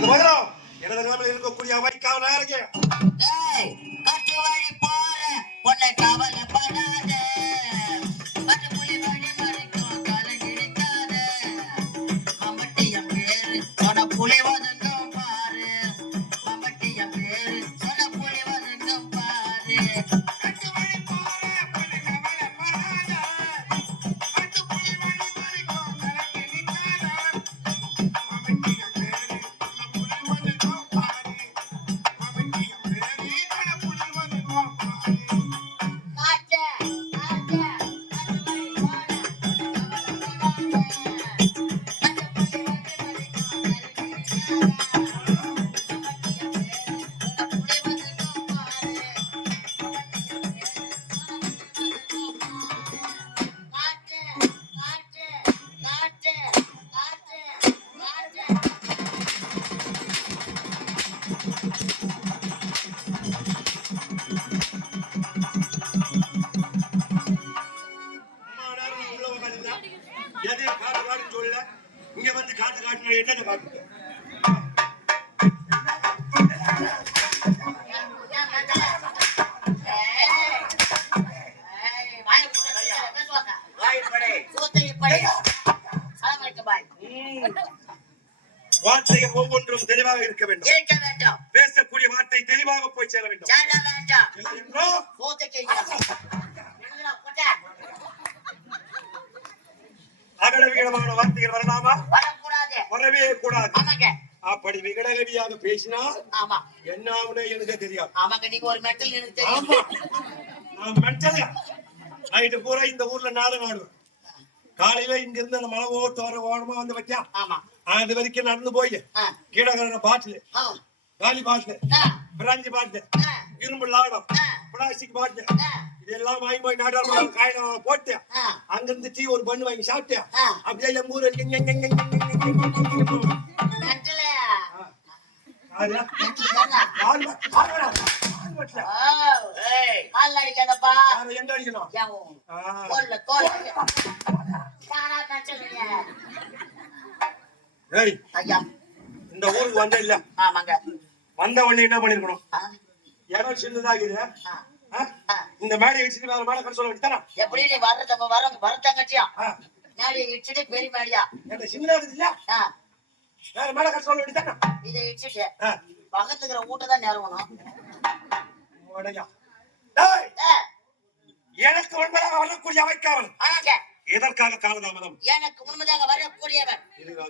இந்த மதுரம் எனது நிலைமையில் இருக்கக்கூடிய அவைக்காவனா இருக்கேன் ஏய், வழி போற, உன்னை கவலைப்பட ಆಯೋಜನೆ ಆಗುತ್ತೆ கூடாது. அப்படி விகடகவியாக பேசினால் ஆமா. என்ன ஆகுனே எனக்கு தெரியாது. ஆமாங்க நீங்க ஒரு மெட்டல் எனக்கு ஆமா. தெரியும் நான் நைட்டு பூரா இந்த ஊர்ல நாடு நாடுவேன் காலையில இங்க இருந்து அந்த மலை ஓட்டு வர ஓரமா வந்து வச்சா ஆமா. அது வரைக்கும் நடந்து போய் ஆ, கீழே பாட்டில் காலி பாட்டில் பிராஞ்சி பாட்டில் இரும்பு லாடம் பிளாஸ்டிக் பாட்டில் இதெல்லாம் வாங்கி போய் நாடாளுமன்ற காயில போட்டு. அங்கிருந்து டீ ஒரு பண்ணு வாங்கி சாப்பிட்டேன். அப்படியே எங்க ஊர் அடிக்காதப்பா எந்த அடிக்கணும் கோல்ல கோல் ஐயா இந்த ஊருக்கு வந்த இல்ல ஆமாங்க வந்த உடனே என்ன பண்ணிருக்கணும் இடம் சின்னதாகுது இந்த மேடை வச்சுட்டு வேற மேடை சொல்ல வேண்டியதானா எப்படி நீ வர்றத வர வர தங்கச்சியா ನಾಳೆ ಇಟ್ಟಿಟ್ಟೆ ಬೇರೆ ಮಾಡ್ಯಾ என்ன சின்ன இருக்குதுல்ல ಹಾ வேற மேல கட்ட சொல்ல வேண்டியதானே இதை இட்டுட்டு ஆ. பக்கத்துல இருக்கிற ஊட்ட தான் நிறுவணும். உடையா. டேய். ஏ, எனக்கு உண்மையாக வரக்கூடிய அவைக்காவல். ஆனாக்க, எதற்காக காலதாமதம்? எனக்கு முன்மதாக வரக்கூடியவர்.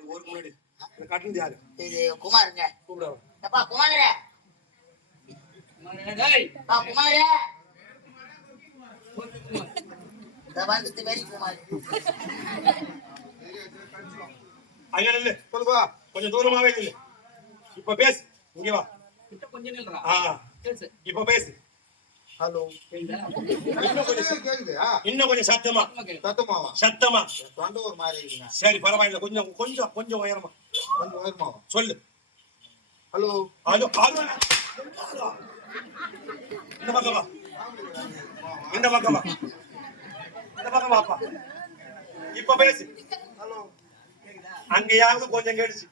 ஒரு முன்னாடி. எனக்கு கட்டுனது யாரு? இது குமாருங்க. கூப்பிடாம குமாரே குமாரே. ஐயா நில்லு. சொல்லுப்பா கொஞ்சம் தூரமாவே நில்லு. இப்ப பேசு. இங்க வா. கொஞ்சம் நில்றா? ஆ. பேசு. இப்ப பேசு. ஹலோ. இன்னும் கொஞ்சம் சத்தம். சத்தமா சத்தமாவா? சத்தமா. தொண்டை ஒரு மாதிரி இருக்குங்க. சரி பரவாயில்ல. கொஞ்சம் கொஞ்சம் கொஞ்சம் உயரமா. கொஞ்சம் உயரமாவா சொல்லு. ஹலோ. இந்த பக்கம் வா. இந்த பக்கம் அந்த பக்கம் பாப்பா இப்ப பேசு. அங்கயாவது கொஞ்சம் கேடுச்சு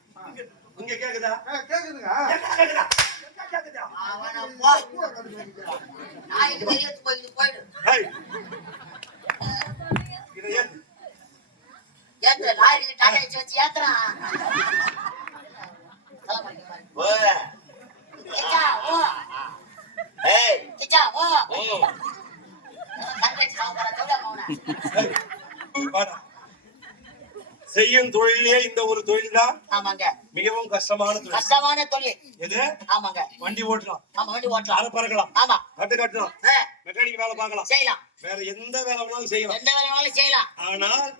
இங்க கேக்குதா? கேக்குதுங்க. கேக்குதா? ஏய். கண் வச்சு சாப்பிட்ற தோட மௌன செய்யும் தொழிலே இந்த ஒரு தொழில் தான் ஆமாங்க. மிகவும் கஷ்டமான தொழில். கஷ்டமான தொழில். எது? ஆமாங்க. வண்டி ஓட்டலாம் ஆமா வண்டி ஓட்டலாம். அரை பறக்கலாம் ஆமா. கட்டு கட்டலாம் மெக்கானிக் வேலை பார்க்கலாம். செய்யலாம். வேற எந்த வேலை வேணாலும் செய்யலாம். எந்த வேலை வேணாலும் செய்யலாம். ஆனால்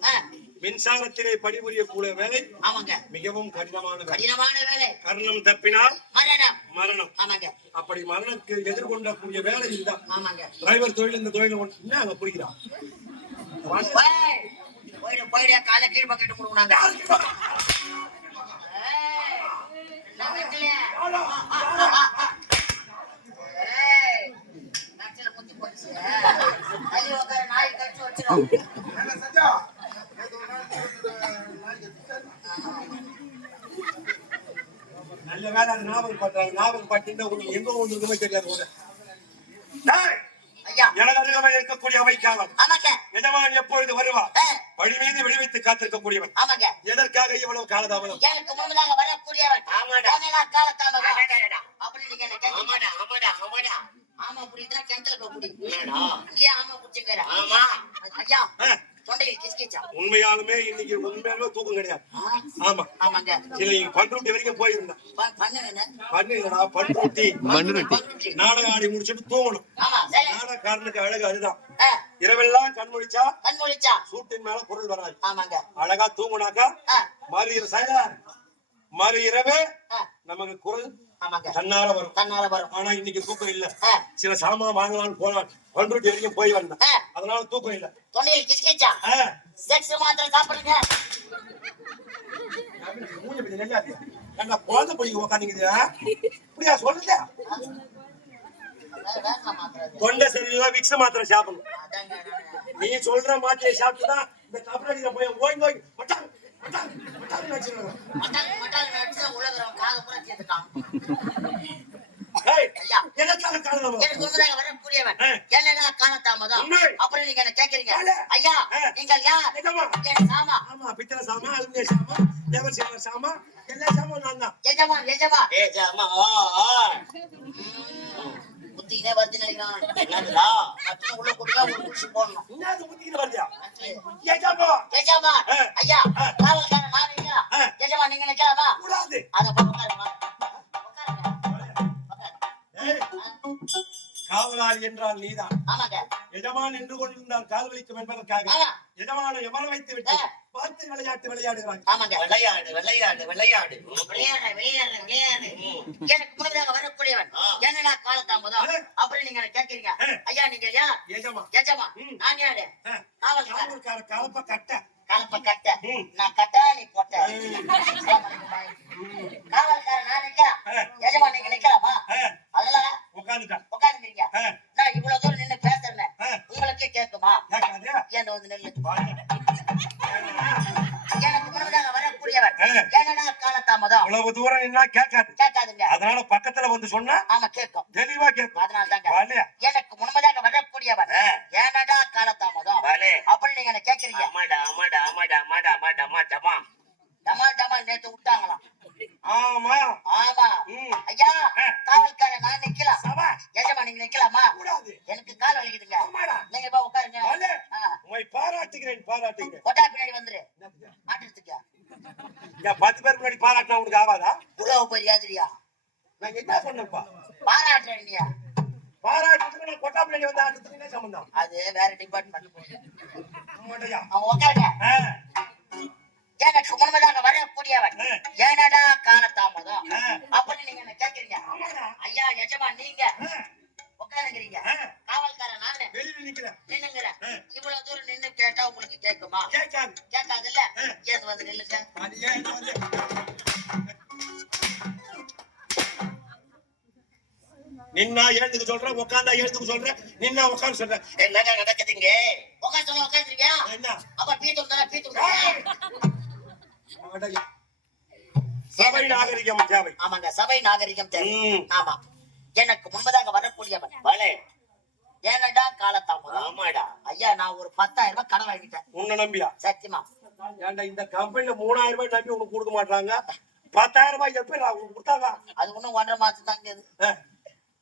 மின்சாரத்திலே பணிபுரியக்கூடிய வேலை ஆமாங்க. மிகவும் கடினமான கடினமான வேலை. கர்ணம் தப்பினால் மரணம். மரணம். ஆமாங்க. அப்படி மரணத்துக்கு எதிர்கொள்ளக்கூடிய வேலை இதுதான். ஆமாங்க. டிரைவர் தொழில் இந்த தொழில் என்ன அங்க பிடிக்கிறான் போய், போயிடு போயிடு கால கீழ் பக்கெட்டு முடுங்கினாங்க நல்ல வேலை அது ஞாபகம் பண்றாங்க ஞாபகம் பட்டிருந்தா உங்களுக்கு எங்க ஒண்ணுக்குமே தெரியாது எனக்கு இருக்கக்கூடிய அமைக்காவல் எஜமான் எப்பொழுது வருவார்? ஆ, வழி விளைவித்து காத்திருக்கக்கூடியவன். ஆமாங்க. எதற்காக இவ்வளவு காலதாமதம்? எனக்கு முன்பதாக வரக்கூடியவன்? ஆமாடா. காலத்தாமதம் அப்படி நீங்க ஆமாடா ஆமாடா ஆமாடா. ஆமா புரியுதா கிணத்துல என்னடா? இங்கேயே ஆமா குடிச்சுங்கிற ஆமா. ஐயா. தொண்டையில் உண்மையாலுமே இன்னைக்கு உண்மையாலுமே தூக்கம் கிடையாது. ஆமா. ஆமாங்க. இல்லை நீங்க பண்ருட்டி வரைக்கும் போயிருந்தேன் பண்ணுங்கடா பண்ருட்டி. பண்ருட்டி. நாடகம் ஆடி முடிச்சுட்டு தூங்கணும். நாடகக்காரனுக்கு அழகு அதுதான். இரவெல்லாம் கண் முழிச்சா? கண் முழிச்சா? சூட்டின் மேல பொருள் வராது. ஆமாங்க. அழகா தூங்குனாக்கா? மறு சைலா. மறு இரவு நமக்கு குரல் தன்னால வரும். கண்ணால வரும். ஆனா இன்னைக்கு தூக்கம் இல்ல. சில சாமான் வாங்கலாம்னு போனான் பண்ருட்டி வரைக்கும் போய் வந்தேன். அதனால தூக்கம் இல்ல. தொண்டையில் கிஸ்கிச்சா ஆ, செக்ஸ் மாத்திரம் சாப்பிடுங்க. ஏன்டா குழந்தை போய் உக்காந்துக்குது இப்படியா சொல்லுங்க. தொண்டை சரியில்லை விக்ஸ மாத்திரை சாப்பிடணும். நீ சொல்ற மாத்திரை சாப்பிட்டு தான் இந்த போய் ஓய் ஓய் நடிச்சு காதை எதற்காக காரணம்? எனக்கு. என்னடா உண்மை. அப்புறம் நீங்க என்ன கேக்குறீங்க. ஐயா. நீங்கள் யார்? சாமா. ஆமா பித்தளை சாமா அலுமினிய சாமா தேவர் சேவர் சாமா எல்லா சாமான் நான் தான். எஜமான் எஜமான் ஏ ஜாமா ஆ ஆ புத்தினே வருது நினைக்கிறான். என்னதுடா? மற்ற உள்ள கொடுத்தா உள்ள குடிச்சு போடணும். என்ன முத்திக்கிட்டு வருதியா? ஏஜாம்போ எஜமான் ஆ. ஐயா. காவல்காரன் நான் இல்லையா ஆ. எஜமான் நீங்க நிக்கலாமா கூடாது. அத காவலாளி என்றால் நீதான். ஆமாங்க. எஜமான் நின்று கொண்டிருந்தால் கால் வலிக்கும் என்பதற்காக எஜமானை எமர வைத்து விட்டு. பார்த்து விளையாட்டு விளையாடுகிறாங்க ஆமாங்க. விளையாடு விளையாடு விளையாடு. விளையாடு விளையாடு விளையாடு. எனக்கு முன்னதாக வரக்கூடியவன். என்னடா காலத்தாமதம் ஆ. அப்புறம் நீங்க ஆ. ஐயா நீங்க யார்? எஜமா எஜமா. நான் யாரு? காவல்கார கலப்ப கட்ட. கலப்ப கட்ட. நான் கட்ட நீ பொட்ட காவல்காரன் நான் நிக்கிறேன் ஆ. எஜமா நீங்க நிக்கலாமா? உட்கார்ந்துட்டான் உட்காந்துக்கிறீங்க. ஆ, நான் இவ்வளவு தூரம் நின்னு பேசுறேன். உங்களுக்கு கேட்குமா? என்ன வந்து வரக்கூடியவன் ஆ. என்னடா காலத்தாமதம் அவ்வளவு தூரம் என்ன கேட்காது. கேட்காதுங்க. அதனால பக்கத்துல வந்து சொன்னா ஆமா கேட்கும். தெளிவா கேட்கும். அதனால தாங்க? எனக்கு முன்னதாக வரக்கூடியவன் ஆ. ஏனடா காலத்தாமதம் வாலே. அப்படி நீங்க என்ன கேக்குறீங்க? ஆமாடா ஆமாடா ஆமாடா ஆமாடா ஆமா. ஜமா டமால் டமால் நேத்து விட்டாங்களாம் ஆமா. ஆமா. ஐயா ஆ. காவல்காரன் நான் நிக்கலாம். எஜமா நீங்க நிக்கலாமா? எனக்கு கால் வலிக்குதுங்க. நீங்க போய் உட்காருங்க. உங்களை பாராட்டுகிறேன் பாராட்டுகிறேன். கொட்டா பின்னாடி வந்துரு. மாட்டுறதுக்கு என் பத்து பேருக்கு முன்னாடி பாராட்டினா உனக்கு ஆகாதா உழவு போய் யாதிரியா நான் என்ன சொன்னப்பா பாராட்டுறேன் பாராட்டுறதுக்கு நான் கொட்டா பின்னாடி வந்து ஆட்டத்துக்கு என்ன சம்பந்தம் அது வேற டிபார்ட்மெண்ட் ஆமாடையா? அவன் உட்காருங்க ஆ, எனக்கு முன்னதாக வரக்கூடியவன் ஆ. ஏனடா காலத்தாமதம் ஆ. அப்படி நீங்க என்ன கேக்குறீங்க. ஐயா எஜமா நீங்க? ஆ, காவல்காரன் நானு. நின்னுங்கிறேன். இவ்வளவு தூரம் நின்னு கேட்டா உங்களுக்கு கேட்குமா? கேட்காது. கேட்காதுல்ல. ஏன் வந்து நில்லுங்க. நின்னா எழுந்துக்க சொல்றேன் உட்காந்தா எழுந்துக்க சொல்றேன் நின்னா உட்காந்து சொல்றேன். என்னடா நடக்குதுங்க? உட்காந்து சொல்ல உட்காந்துருக்கியா என்ன? அப்ப பீத்து விட்டா பீத்து ஏய்! விட்டா ஆமாடையா. சபை நாகரிகம் தேவை. ஆமாங்க சபை நாகரிகம் தேவை. ஆமா. எனக்கு முன்பதாக வரக்கூடியவன். வாலே ஏனடா காலத்தாமதம் ஆமாடா. ஐயா நான் ஒரு பத்தாயிரம் ரூபாய் கடன் வாங்கிட்டேன். உன்னை நம்பியா? சத்தியமா. ஏன்டா இந்த கம்பெனில மூணாயிரம் ரூபாய் நம்பி உனக்கு கொடுக்க மாட்டாங்க பத்தாயிரம் ரூபாய் எப்படி நான் கொடுத்தாங்க? அது இன்னும் ஒன்றரை மாசம் தாங்க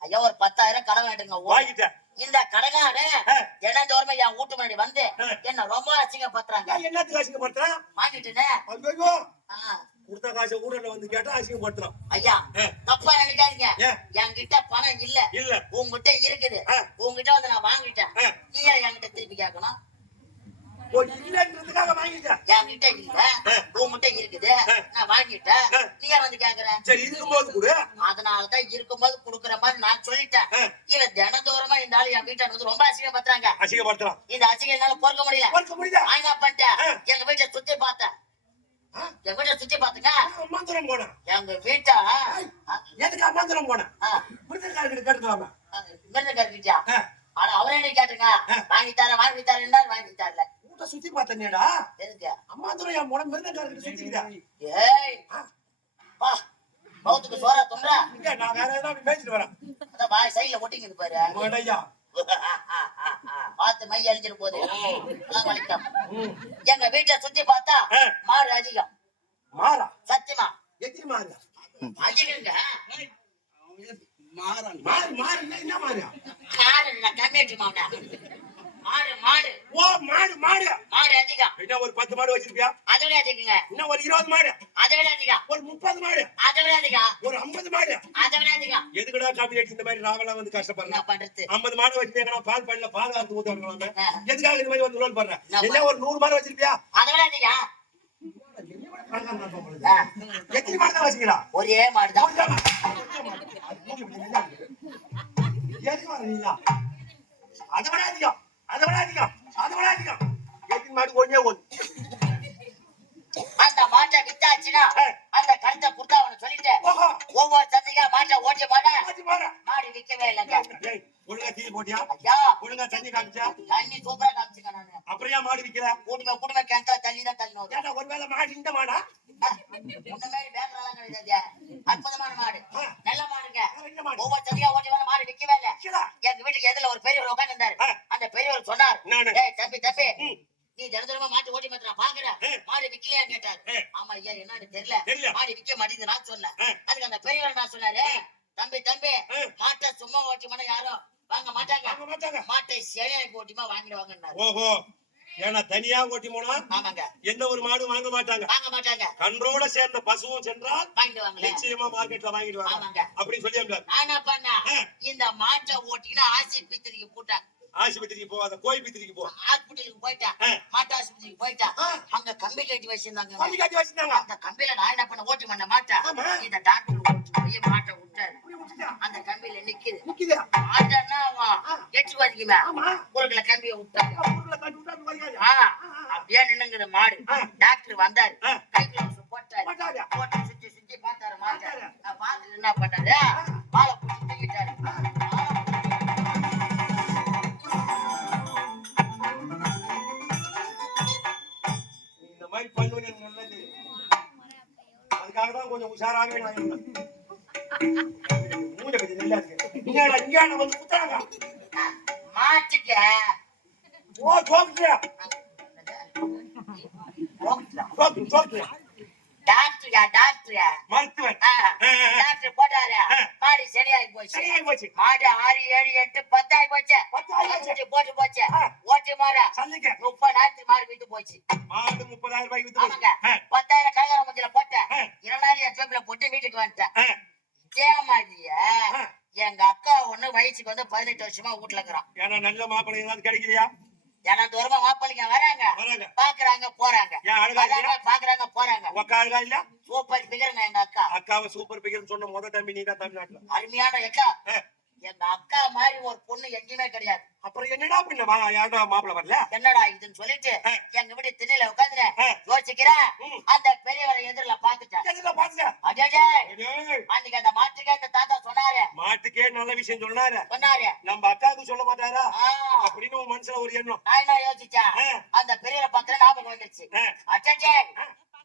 ஐயா ஒரு பத்தாயிரம் கடன் வாங்கிட்டுங்க ஓ. வாங்கிட்டேன் இந்த கடனாரு ஆ. தினந்தோறுமே என் வீட்டு முன்னாடி வந்து. என்ன ரொம்ப அசிங்கப்படுத்துறாங்க என்னத்துக்கு அசிங்கப்படுத்துறேன் வாங்கிட்டுனே. கொடுத்த காசை கூட வந்து கேட்டா அசிங்கப்படுத்துறான் ஐயா. தப்பா நினைக்காதீங்க? என்கிட்ட பணம் இல்ல இல்ல உங்ககிட்ட இருக்குது. உங்ககிட்ட வந்து நான் வாங்கிட்டேன். நீ என்கிட்ட திருப்பி கேட்கணும் ஓ இல்லன்றதுக்காக வாங்கிட்டேன் என்கிட்ட இல்ல. உங்ககிட்ட இருக்குது. நான் வாங்கிட்டேன். நீ வந்து கேக்குற? சரி இருக்கும்போது கொடு. அதனாலதான் இருக்கும்போது குடுக்குற மாதிரி நான் சொல்லிட்டேன். இவன் தினந்தோறமா இந்த ஆளு என் வீட்டை வந்து ரொம்ப அசிங்கப்படுத்துறாங்க. அசிங்கப்படுத்துறான். இந்த அசிங்கம் என்னால பொறுக்க முடியல. என்ன பண்ணிட்டேன். எங்க வீட்டை சுத்தி பார்த்தேன்? எங்க வீட்டை சுத்தி பாத்துங்க அம்மாந்துரம் போனேன். எங்க வீட்டை எதுக்கு அம்மாந்துரம் போனேன்? ஆ, விருதுக்காரர்கிட்ட கேட்டுக்கலாமா ஆ, ஆனா அவரே என்ன கேட்டுங்க ஆ. வாங்கி தரேன் வீட்டை சுத்தி பார்த்தேனேடா. எதுக்கு? அம்மாந்துரம் என் முடம் விருதுக்காரர்கிட்ட சுத்திக்கிட்டா. ஏய். பா பௌத்துக்கு சோறா துண்டா இங்க நான் வேற எதனா அப்படி பேசிட்டு வரேன். அதான் வாய் சைடுல ஒட்டிங்குது பாரு. உங்கள்கிட்ட பார்த்து மை அழிஞ்சிட்டு போகுது அதான் வலிக்கும் ம். எங்க வீட்டை சுத்தி பார்த்தா. மாடு அதிகம். மாறா? சத்தியமா? எத்தனை மாறு அதிகங்க. மாறு மாறு என்ன மாறு இல்ல கம்மியாட்டி மாவுடா மாடு மாடு ஓ மாடு மாடு மாடு அதிகம். என்ன ஒரு பத்து மாடு வச்சிருப்பியா? அதை விட அதிகங்க. இன்னும் ஒரு இருபது மாடு? அதை விட அதிகம். ஒரு முப்பது மாடு? அதை விட அதிகம். ஒரு ஐம்பது மாடு? அதை விட அதிகம். எதுக்குடா காப்பி அடிச்சு இந்த மாதிரி வந்து கஷ்டப்படுறேன் பண்றது ஐம்பது மாடு வச்சு எங்கன்னா பால் பண்ணல பால் அறுத்து ஊத்த விடலாமே ஆ. எதுக்காக இந்த மாதிரி வந்து லோன் பண்றேன் என்ன ஒரு நூறு மாடு வச்சிருப்பியா? அதை விட அதிகம். எத்தனை மாடு தான் வச்சுக்கிறா ஒரே மாடுதான் எதுக்கு வர நீங்களா அதை விட அதிகம். அதை விட அதிகம் அதை விட அதிகம். எத்தனை மாடு ஒண்ணே ஒண்ணு அந்த மாட்டை வித்தாச்சுன்னா. அந்த கருத்தை கொடுத்தா அவனு சொல்லிட்டு ஒவ்வொரு தந்தையா மாட்டை ஓட்டி மாத்தி மாடு விக்கவே இல்லைங்க. ஒழுங்கா தீ போட்டியா? ஒழுங்கா தண்ணி காமிச்சா? தண்ணி சூப்பரா காமிச்சுங்க நானு. அப்புறம் ஏன் மாடு கிணத்துல தண்ணி தான் ஒருவேளை மாடு இந்த மாடா? இந்த மாதிரி பேக்கரெல்லாம் கிடையாது அற்புதமான மாடு. நல்ல மாடுங்க ஒவ்வொரு தந்தையா ஓட்டி வர மாடு விக்கவே இல்லை விக்கிறா. எங்க வீட்டுக்கு எதிரில ஒரு பெரியவர் உட்கார்ந்து இருந்தாரு. அந்த பெரியவர் சொன்னார். ஏய் தம்பி தம்பி. நீ மாட்டு ஓட்டி மாத்திர பாக்குற. மாடு விக்கலையா கேட்டார். ஆமா ஐயா என்னன்னு தெரியல. மாடு விக்க மாட்டேங்குது நான் சொன்னேன். அதுக்கு அந்த பெரியவர் நான் சொன்னாரு தம்பி தம்பி. மாட்டை சும்மா ஓட்டிமான யாரும் வாங்க மாட்டாங்க மாட்டை சேனைக்கு ஓட்டிமா வாங்கிடுவாங்கன்னாரு ஓஹோ ஏன்னா தனியா ஓட்டி போனா ஆமாங்க. எந்த ஒரு மாடும் வாங்க மாட்டாங்க. வாங்க மாட்டாங்க. கன்றோட சேர்ந்த பசுவும் சென்றால் நிச்சயமா மார்க்கெட்ல வாங்கிடுவாங்க. ஆமாங்க. அப்படின்னு சொல்லி. இந்த மாட்டை ஓட்டினா ஆசி பித்திரிக்கு போட்டேன் ஆஸ்பத்திரிக்கு போகாத கோயில் பித்திரிக்கு போ ஹாஸ்பிட்டலுக்கு போயிட்டேன் ஆ. மாட்டு ஆஸ்பத்திரிக்கு போயிட்டேன் ஆ. அங்க கம்பி கட்டி வச்சிருந்தாங்க கம்பி காட்டி வச்சிருந்தாங்க அந்த கம்பியில நான் என்ன பண்ண ஓட்டி பண்ண மாட்டேன். இந்த டாக்டர் ஓட்டி மாட்டை விட்டாரு. அந்த கம்பியில நிக்குது நிக்குதா? மாட்டேன்னா எட்டு வரைக்குமே ஆமா. ஊருக்குள்ள கம்பியை விட்டாங்க ஊர்ல கட்டி விட்டா அப்படி வரைக்காது. ஆ, அப்படியே நின்னுங்குது மாடு. டாக்டர் வந்தாரு ஆ. கை gloves போட்டாரு. போட்டு சுத்தி சுத்தி பார்த்தாரு மாட்டை பார்த்தாரு. நான் பார்த்துட்டு என்ன பண்ணாரு மாலை இருந்தேன். மூஞ்ச பத்தி நல்லா இருக்கு. வந்து குத்துறாங்க. மாட்டுக்கு ஓ, டாக்டர். டாக்டர் ஆ. மாடு சரியாகி போச்சு சரியாகி போச்சு. மாடு ஆறு ஏழு எட்டு பத்தாயி போச்சு பத்தாயி போச்சு. பத்து போட்டு போச்சு. ஓட்டி மாடு சந்தைக்கு. முப்பதாயிரத்துக்கு மாடு வித்து போச்சு மாடு முப்பதாயிரம் வித்து ஆமாங்க போச்சு. பத்தாயிரம் கல்யாண மஞ்சள் போட்டேன். இருபதாயிரம் ஜேப்ல போட்டு வீட்டுக்கு வந்துட்டேன் இதே மாதிரிய. எங்க அக்கா ஒண்ணு வயசுக்கு வந்து பதினெட்டு வருஷமா வீட்டுல இருக்கிறான் ஏன்னா நல்ல மாப்பிள்ளை கிடைக்கலையா ஏன்னா தூரமா மாப்பிள்ளைங்க வராங்க. பாக்குறாங்க போறாங்க. பாக்குறாங்க போறாங்க. உக்கா அழகா இல்ல சூப்பர் பிகருங்க எங்க அக்கா. அக்காவை சூப்பர் பிகர்னு சொன்ன முத தம்பி நீ தான் தமிழ்நாட்டுல. அருமையான அக்கா. எங்க அக்கா மாதிரி ஒரு பொண்ணு எங்கேயுமே கிடையாது. அப்புறம் என்னடா பண்ண? மா யாரா மாப்பிள்ளை வரல? என்னடா இதுன்னு சொல்லிட்டு. எங்க வீட்டு திண்ணையில உட்காந்துரு. யோசிக்கிறேன். அந்த பெரியவரை எதிரில பாத்துட்டேன் அடடே, ஏய், அன்னைக்கு அந்த மாட்டுக்கே இந்த தாத்தா சொன்னாரு. மாட்டுக்கே நல்ல விஷயம் சொன்னாரு. சொன்னாரு. நம்ம அக்காவுக்கு சொல்ல மாட்டாரா? அப்படின்னு உன் மனசுல ஒரு எண்ணம். நான் என்ன யோசிச்சேன் அந்த பெரியவரை பார்த்தா ஞாபகம் வந்துருச்சு. அச்சே.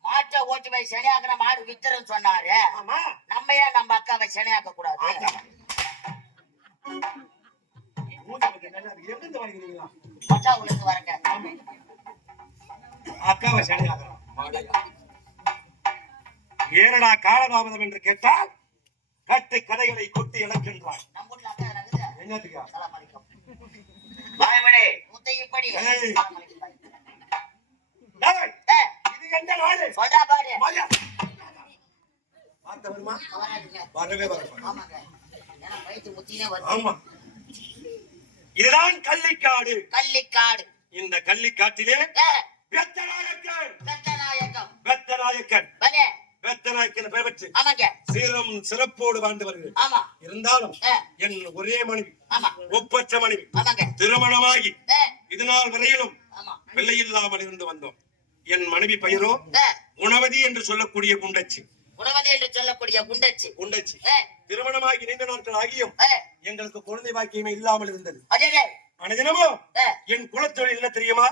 மாட்டை ஓட்டி போய் சனியாக்குற மாடு வித்துருன்னு சொன்னாரு. ஆமா. நம்ம ஏன் நம்ம அக்காவை சனியாக்க கூடாது மச்சா உளுந்து வரங்க அக்காவை சனியாக்குறான். மாடையா. ஏனடா காலதாமதம் என்று கேட்டால் கட்டு கதைகளை கொட்டி இழக்கின்றான். வராதுங்க. வரவே வர ஆமா. இதுதான் கள்ளிக்காடு. கள்ளிக்காடு. இந்த கள்ளிக்காட்டிலே வெத்தநாயக்கன் பெத்தநாயகம் வெத்தநாயக்கன். பலே வெத்தநாயக்கன் பெயர் பெற்று ஆமாங்க. சீரம் சிறப்போடு வாழ்ந்து வருகிறேன். ஆமா. இருந்தாலும் என் ஒரே மனைவி ஆமா. ஒப்பற்ற மனைவி ஆமாங்க. திருமணமாகி ஏய், இது நாள் வரையிலும் இல்லாமல் இருந்து வந்தோம். என் மனைவி பெயரோ ஏய், குணவதி என்று சொல்லக்கூடிய குண்டச்சி. குணவதி என்று சொல்லக்கூடிய குண்டச்சி. குண்டச்சி. திருமணமாகி நீண்ட நாட்கள் ஆகியும் எங்களுக்கு குழந்தை பாக்கியமே இல்லாமல் இருந்தது. அனுதினமும் என் குலத்தொழில் என்ன தெரியுமா?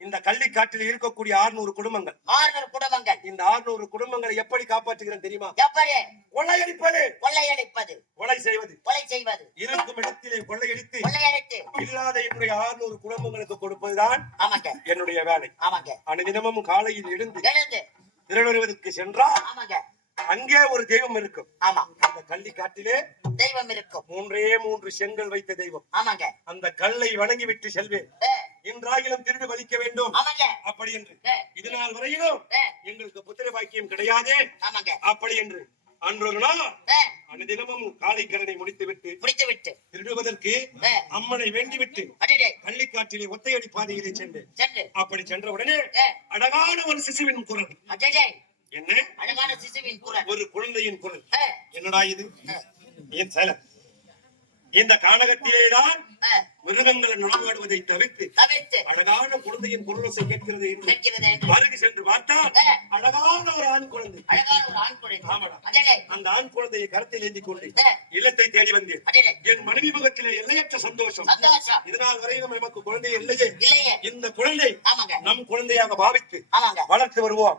இந்த கள்ளிக்காட்டில் இருக்கக்கூடிய 600 குடும்பங்கள். ஆறுநூறு குடும்பங்கள். இந்த 600 குடும்பங்களை எப்படி காப்பாற்றுகிறேன் தெரியுமா? எப்படி? கொள்ளையடிப்பது கொள்ளையடிப்பது கொலை செய்வது. கொலை செய்வது. இருக்கும் இடத்திலே கொள்ளையடித்து கொள்ளையடித்து இல்லாத என்னுடைய 600 குடும்பங்களுக்கு கொடுப்பதுதான் ஆமாங்க. என்னுடைய வேலை. ஆமாங்க. அனுதினமும் காலையில் எழுந்து எழுந்து திருநெல்வேலிக்கு சென்றால் ஆமாங்க. அங்கே ஒரு தெய்வம் இருக்கும். ஆமா. அந்த கள்ளிக்காட்டிலே தெய்வம் இருக்கும். மூன்றே மூன்று செங்கல் வைத்த தெய்வம். ஆமாங்க. அந்த கல்லை வணங்கிவிட்டு செல்வேன். ஏ, இன்றாகிலும் திருடு வலிக்க வேண்டும். அப்படி என்று. இது நாள் வரையிலும் எங்களுக்கு புத்திர பாக்கியம் கிடையாதே. ஆமாங்க. அப்படி என்று. அன்றொரு நாள் அனுதினமும் காலை கடனை முடித்துவிட்டு பிடித்து விட்டு திருடுவதற்கு அம்மனை வேண்டிவிட்டு அடடே. கள்ளிக்காட்டிலே ஒத்தையடி பாதையிலே சென்று. அப்படி சென்ற உடனே அழகான ஒரு சிசுவின் குரல். என்ன? அழகான சிசுவின் குரல். ஒரு குழந்தையின் குரல். என்னடா இது? ஏ, என் செயல இந்த கானகத்திலேதான் ஏ, மிருகங்கள் நடமாடுவதை தவிர்த்து தவிர்த்து அழகான குழந்தையின் குரலோசை கேட்கிறது அருகு சென்று பார்த்தால் அழகான ஒரு ஆண் குழந்தை. அழகான ஒரு ஆண் குழந்தை. அந்த ஆண் குழந்தையை கரத்தில் ஏந்தி கொண்டு இல்லத்தை தேடி வந்தேன் என் மனைவி முகத்திலே எல்லையற்ற சந்தோஷம். இதனால் வரையிலும் நமக்கு குழந்தை இல்லையே. இந்த குழந்தை ஆமாங்க. நம் குழந்தையாக பாவித்து ஆமாங்க. வளர்த்து வருவோம்.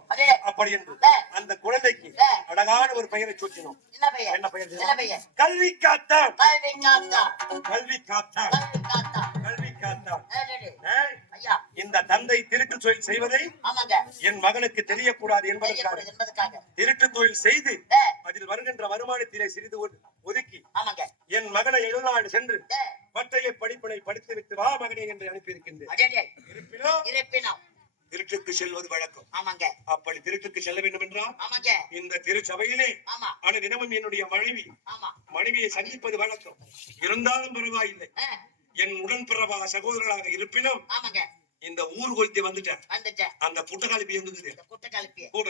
அப்படி என்று அந்த குழந்தைக்கு அழகான ஒரு பெயரை சூட்டினோம் என்ன பெயர்? கல்வி காத்தான் கல்வி காத்தா கல்வி காத்தான் கல்வி இந்த தந்தை திருட்டு தொழில் செய்வதை என் மகனுக்கு தெரியக்கூடாது என்பதற்காக. திருட்டு தொழில் செய்து அதில் வருகின்ற வருமானத்திலே சிறிது ஒது- ஒதுக்கி என் மகனை எழுநாடு சென்று பட்டய படிப்பினை படித்துவிட்டு வா மகனே என்று அனுப்பியிருக்கின்றேன். திருட்டுக்கு செல்வது வழக்கம். ஆமாங்க. அப்படி திருட்டுக்கு செல்ல வேண்டும் என்றால் ஆமாங்க. இந்த திருச்சபையிலே ஆமா. அனு தினமும் என்னுடைய மனைவி ஆமா. மனைவியை சந்திப்பது வழக்கம். இருந்தாலும் பரவாயில்லை. என் உடன்பிறவா சகோதரராக இருப்பினும் ஆமாங்க. இந்த ஊர் கொளுத்தி வந்துட்டேன். அந்த புட்டகாலிப்பி குட்டை கலப்பிய கூட